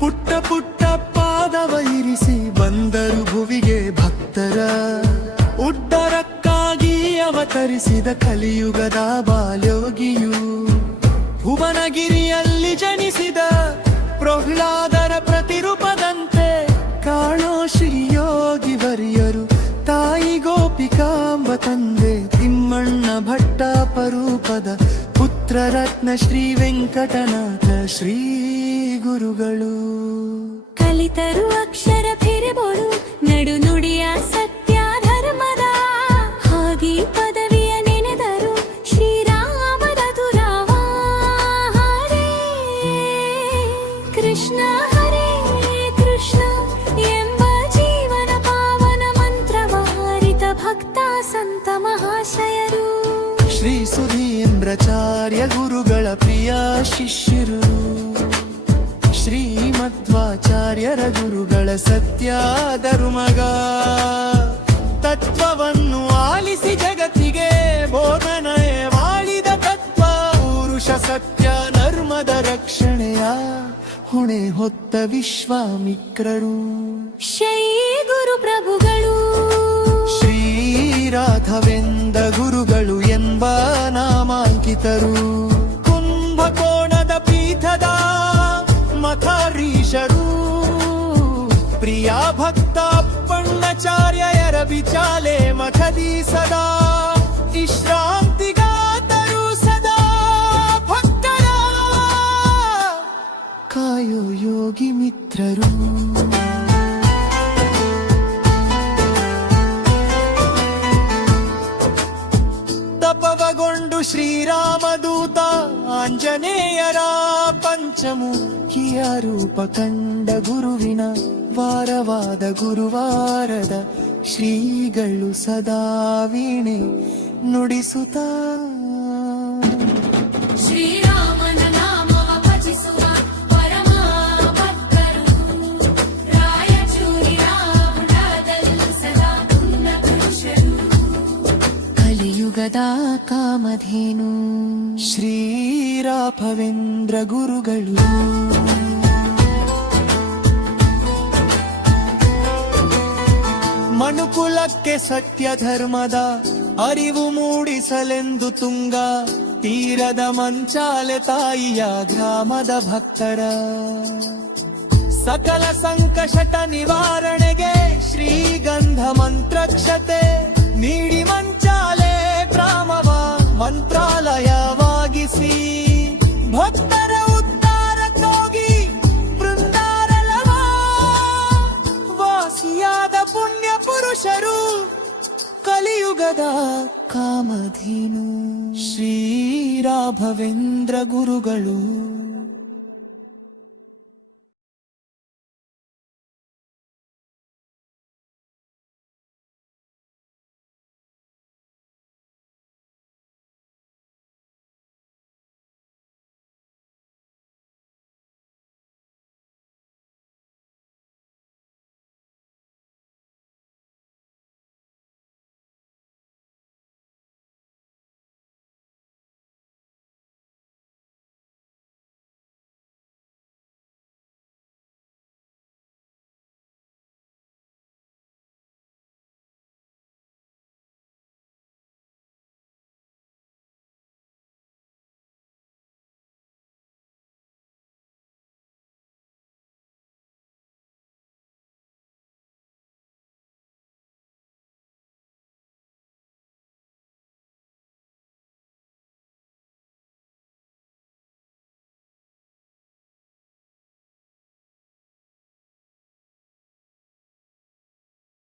ಪುಟ್ಟ ಪುಟ್ಟ ಪಾದವ ಇರಿಸಿ ಬಂದರು ಭುವಿಗೆ ಭಕ್ತರ ಉಡ್ಡರಕ್ಕಾಗಿ ಅವತರಿಸಿದ ಕಲಿಯುಗದ ಬಾಲ್ಯೋಗಿಯು ಭುವನಗಿರಿಯಲ್ಲಿ ಜನಿಸಿದ ಪ್ರಹ್ಲಾದರ ಪ್ರತಿರೂಪದಂತೆ ಕಾಣೋ ಶ್ರೀಯೋಗಿ ವರ್ಯರು ತಾಯಿ ಗೋಪಿಕಾಂಬ ತಂದೆ ತಿಮ್ಮಣ್ಣ ಭಟ್ಟ ಪರೂಪದ ಪುತ್ರ ರತ್ನ ಶ್ರೀ ವೆಂಕಟನಾಥ ಶ್ರೀ ಗುರುಗಳು ಕಲಿತರು ಅಕ್ಷರ ಫಿರಿಬೋಳು ನಡು ನುಡಿಯ ಸತ್ಯ ಧರ್ಮದ ಹಾಗೆ ಪದವಿಯ ನೆನೆದರು ಶ್ರೀರಾಮದ ದುರಾವ ಹರೇ ಕೃಷ್ಣ ಹರೇ ಕೃಷ್ಣ ಎಂಬ ಜೀವನ ಪಾವನ ಮಂತ್ರವ ಹಾರಿತ ಭಕ್ತ ಸಂತ ಮಹಾಶಯರು ಶ್ರೀ ಸುಧೀಂದ್ರಾಚಾರ್ಯ ಗುರುಗಳ ಪ್ರಿಯ ಶಿಷ್ಯರು ಶ್ರೀಮಧ್ವಾಚಾರ್ಯರ ಗುರುಗಳ ಸತ್ಯ ಧರ್ಮಗ ತತ್ವವನ್ನು ಆಲಿಸಿ ಜಗತ್ತಿಗೆ ಬೋಧನೆ ಮಾಡಿದ ತತ್ವ ಪುರುಷ ಸತ್ಯ ಧರ್ಮದ ರಕ್ಷಣೆಯ ಹೊಣೆ ಹೊತ್ತ ವಿಶ್ವಾಮಿತ್ರರು ಶ್ರೀ ಗುರು ಪ್ರಭುಗಳು ಶ್ರೀ ರಾಘವೇಂದ್ರ ಗುರುಗಳು ಎಂಬ ನಾಮಾಂಕಿತರು ಕುಂಭಕೋಣದ ಪೀಠದ ಮಠಾಧೀಶರು ಪ್ರಿಯ ಭಕ್ತ ಅಪ್ಪಣ್ಣಾಚಾರ್ಯರ ವಿಚಾಲೆ ಮಠದಿ ಸದಾ ವಿಶ್ರಾಂತಿಗಾತರು ಸದಾ ಭಕ್ತರ ಕಾಯೋ ಯೋಗಿ ಮಿತ್ರರು ತಪವಗೊಂಡು ಶ್ರೀರಾಮದೂತ ಆಂಜನೇಯರ ಪಂಚಮುಖಿಯ ರೂಪ ಕಂಡ ಗುರುವಿನ ವಾರವಾದ ಗುರುವಾರದ ಶ್ರೀಗಳು ಸದಾ ವೀಣೆ ನುಡಿಸುತ್ತಾ ಶ್ರೀರಾಮನ ನಾಮವ ಭಜಿಸುವ ಪರಮ ಭಕ್ತರು ರಾಯಚೂರಿನ ಬುಡದಲ್ಲೂ ಸದಾ ಪುಣ್ಯ ಪುರುಷರು ಕಲಿಯುಗದ ಕಾಮಧೇನು ಶ್ರೀ ರಾಘವೇಂದ್ರ ಗುರುಗಳು ಮನುಕುಲಕ್ಕೆ ಸತ್ಯ ಧರ್ಮದ ಅರಿವು ಮೂಡಿಸಲೆಂದು ತುಂಗ ತೀರದ ಮಂಚಾಲೆ ತಾಯಿಯ ಗ್ರಾಮದ ಭಕ್ತರ ಸಕಲ ಸಂಕಷ್ಟ ನಿವಾರಣೆಗೆ ಶ್ರೀಗಂಧ ಮಂತ್ರಕ್ಷತೆ ನೀಡಿ ಮಂಚಾಲೆ ಗ್ರಾಮವ ಮಂತ್ರಾಲಯವಾಗಿಸಿ ಭಕ್ತರ ಉದ್ಧಾರಕ್ಕಾಗಿ ಬೃಂದಾರಲವ ವಾಸಿಯಾದ ಪುಣ್ಯ ಪುರುಷರು ಕಲಿಯುಗದ ಕಾಮಧೇನು ಶ್ರೀ ರಾಘವೇಂದ್ರ ಗುರುಗಳು